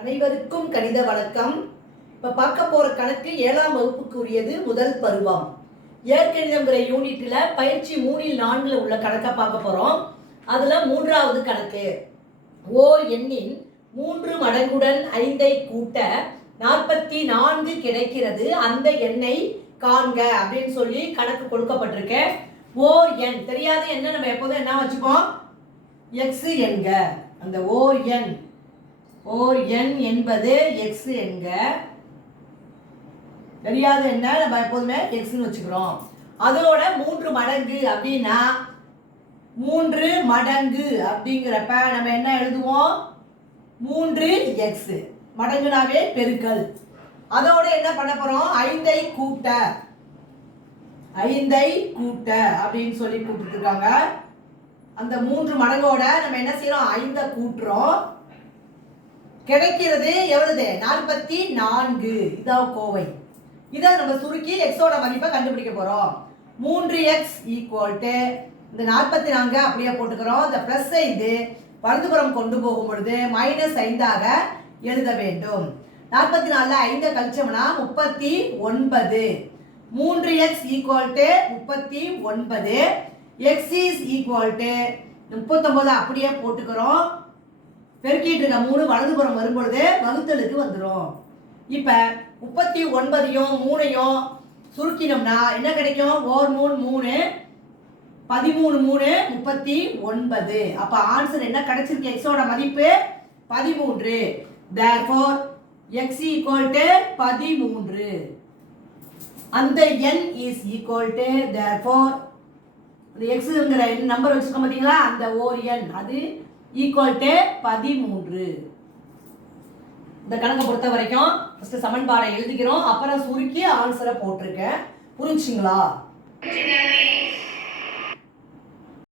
அனைவருக்கும் கணித வணக்கம். இப்போ பார்க்க போகிற கணக்கு 7ஆம் வகுப்புக்குரியது முதல் பருவம். இயற்கணிதங்கிற யூனிட்டில் பயிற்சி 3இல் 4ல் உள்ள கணக்கை பார்க்க போகிறோம். அதில் 3வது கணக்கு. ஓர் எண்ணின் 3 மடங்குடன் 5ஐ கூட்ட 44 கிடைக்கிறது, அந்த எண்ணை காண்க அப்படின்னு சொல்லி கணக்கு கொடுக்கப்பட்டிருக்கு. ஓர் எண் தெரியாத எண்ணை நம்ம எப்போதும் என்ன வச்சுப்போம், எக்ஸ் என்க. அந்த ஓர் எண் என்பது எக்ஸ் என்க. தெரியாத என்ன நம்ம எப்போதுமே எக்ஸ்ன்னு வச்சுக்கிறோம். அதோட 3 மடங்கு அப்படின்னா 3 மடங்கு அப்படிங்கிறப்ப நம்ம என்ன எழுதுவோம், 3x. மடங்குனாவே பெருக்கல். அதோட என்ன பண்ண போறோம், 5ஐ கூட்ட அப்படின்னு சொல்லி கூப்பிட்டுருக்காங்க. அந்த 3 மடங்கோட நம்ம என்ன செய்யறோம், 5ஐ கூட்டுறோம். கிடைக்கிறது எவ்வளவு, 44. இதான் கோவை. இதை நம்ம சுருக்கி எக்ஸோட மதிப்பை கண்டுபிடிக்க போறோம். 3x ஈக்குவல் இந்த 44 அப்படியே போட்டுக்கிறோம். இந்த பிளஸ் 5 வலதுபுறம் கொண்டு போகும் பொழுது -5ஆக எழுத வேண்டும். 44 5 கழிச்சோம்னா 39. 3x equal 39. x is equal 39 அப்படியே போட்டுக்கிறோம். பெருக்கிட்டு இருக்க 3 வலதுபுறம் வரும்பொழுது வகுத்தலுக்கு வந்துடும். இப்ப 39ஐயும் 3ஐயும் சுருக்கினோம்னா என்ன கிடைக்கும், 1 3 3 13 3 39. அப்ப ஆன்சர் என்ன கிடைச்சிருக்கு, எக்ஸோட மதிப்பு 13. therefore x equal to 13. அந்த n is equal to, therefore இந்த xங்கிற நம்பர் வச்சிருக்கோம் பாத்தீங்களா, அந்த ஓர் எண் அது ஈக்குவல் டு 13. இந்த கணக்கை பொறுத்த வரைக்கும் ஃபர்ஸ்ட் சமன்பாடை எழுதிக்கிறோம், அப்புறம் சுருக்கி ஆன்சரை போட்டிருக்கேன். புரிஞ்சுங்களா?